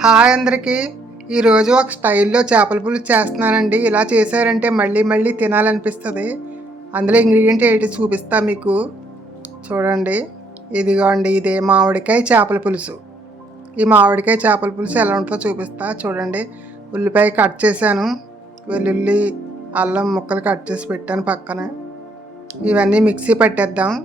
Hi అందరికీ. ఈరోజు ఒక స్టైల్లో చేపల పులుసు చేస్తున్నానండి. ఇలా చేశారంటే మళ్ళీ మళ్ళీ తినాలనిపిస్తుంది. అందులో ఇంగ్రీడియంట్ ఏంటి చూపిస్తా మీకు. చూడండి. ఇదిగోండి ఇదే మామిడికాయ చేపల పులుసు. ఈ మామిడికాయ చేపల పులుసు ఎలా ఉంటుందో చూపిస్తా. చూడండి. ఉల్లిపాయ కట్ చేశాను. వెల్లుల్లి అల్లం ముక్కలు కట్ చేసి పెట్టాను పక్కన. ఇవన్నీ మిక్సీ పట్టేద్దాం.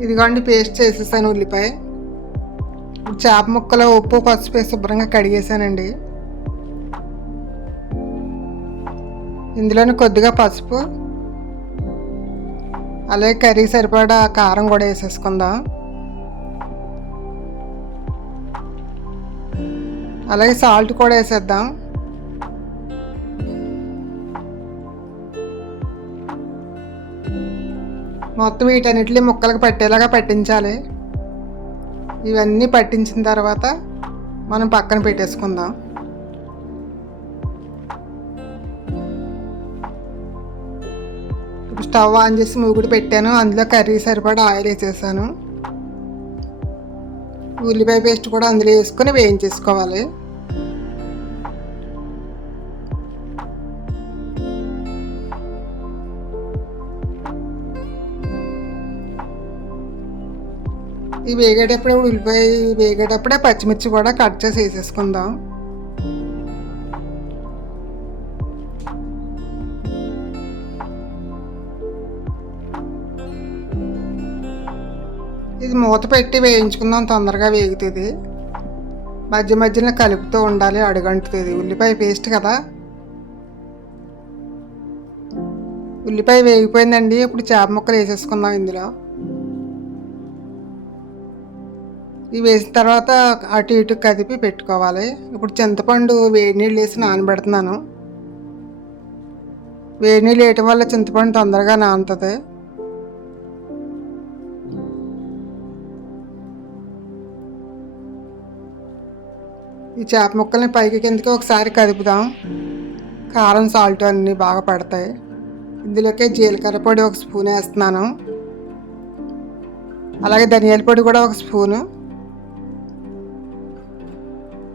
ఇదిగోండి పేస్ట్ చేసేసాను ఉల్లిపాయ. చేప ముక్కలో ఉప్పు పసుపు శుభ్రంగా కడిగేసానండి. ఇందులోనే కొద్దిగా పసుపు అలాగే కర్రీ సరిపడా కారం కూడా వేసేసుకుందాం. అలాగే సాల్ట్ కూడా వేసేద్దాం. మొత్తం వీటన్నిటిని ముక్కలకు పట్టేలాగా పట్టించాలి. ఇవన్నీ పట్టించిన తర్వాత మనం పక్కన పెట్టేసుకుందాం. ఇప్పుడు స్టవ్ ఆన్ చేసి మూగుడు పెట్టాను. అందులో కర్రీ సరిపడా ఆయిల్ వేసేసాను. ఉల్లిపాయ పేస్ట్ కూడా అందులో వేసుకొని వేయించేసుకోవాలి. ఈ వేగేటప్పుడే ఉల్లిపాయ వేగేటప్పుడే పచ్చిమిర్చి కూడా కట్ చేసి వేసేసుకుందాం. ఇది మూత పెట్టి వేయించుకుందాం తొందరగా వేగుతుంది. మధ్య మధ్యలో కలుపుతూ ఉండాలి అడుగంటుతుంది. ఉల్లిపాయ పేస్ట్ కదా? ఉల్లిపాయ వేగిపోయిందండి ఇప్పుడు చేప ముక్కలు వేసేసుకుందాం ఇందులో. ఇవి వేసిన తర్వాత అటు ఇటు కదిపి పెట్టుకోవాలి. ఇప్పుడు చింతపండు వేడి నీళ్ళు వేసి నానబెడుతున్నాను. వేడి నీళ్ళు వేయటం వల్ల చింతపండు తొందరగా నానుతుంది. ఈ చేప ముక్కల్ని పైకి కిందకి ఒకసారి కదుపుదాం. కారం సాల్ట్ అన్నీ బాగా పడతాయి. ఇందులోకే జీలకర్ర పొడి ఒక స్పూన్ వేస్తున్నాను. అలాగే ధనియాల పొడి కూడా ఒక స్పూను.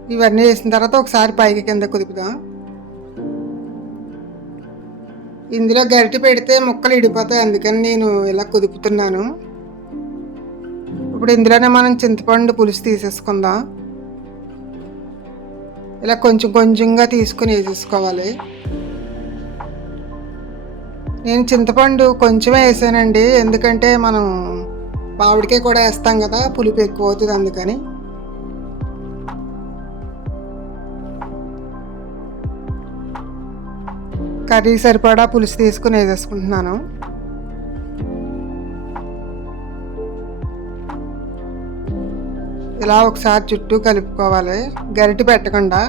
ఇవన్నీ వేసిన తర్వాత ఒకసారి పైకి కింద కుదుపుదాం. ఇందులో గరిటె పెడితే ముక్కలు ఇడిపోతాయి అందుకని నేను ఇలా కుదుపుతున్నాను. ఇప్పుడు ఇందులోనే మనం చింతపండు పులుసు తీసేసుకుందాం. ఇలా కొంచెం కొంచెంగా తీసుకుని వేసేసుకోవాలి. నేను చింతపండు కొంచెమే వేసానండి ఎందుకంటే మనం మామిడికాయ కూడా వేస్తాం కదా పులుపు ఎక్కువ అవుతుంది అందుకని. కర్రీ సరిపడా పులుసు తీసుకుని వేసేసుకుంటున్నాను. ఇలా ఒకసారి చుట్టూ కలుపుకోవాలి. గరిటె పెట్టకుండా.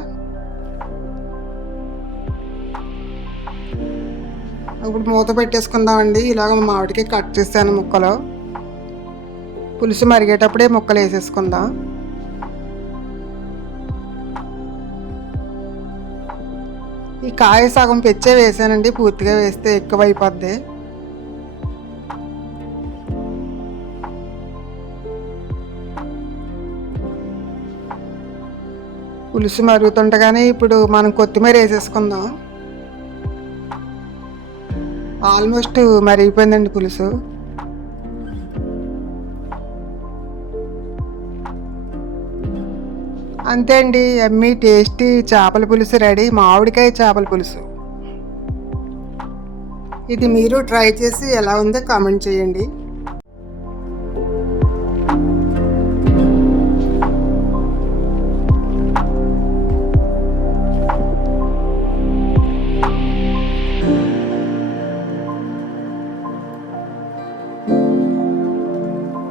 ఇప్పుడు మూత పెట్టేసుకుందామండి. ఇలాగ మామిడికి కట్ చేస్తాను ముక్కలు. పులుసు మరిగేటప్పుడే ముక్కలు వేసేసుకుందాం. ఈ కాయ సగం పెచ్చే వేసానండి పూర్తిగా వేస్తే ఎక్కువ అయిపోద్ది. పులుసు మరుగుతుండగానే ఇప్పుడు మనం కొత్తిమీర వేసేసుకుందాం. ఆల్మోస్ట్ మరిగిపోయిందండి పులుసు. అంతే అండి ఎమ్మి టేస్టీ చేపల పులుసు రెడీ మామిడికాయ చేపల పులుసు. ఇది మీరు ట్రై చేసి ఎలా ఉందో కామెంట్ చేయండి.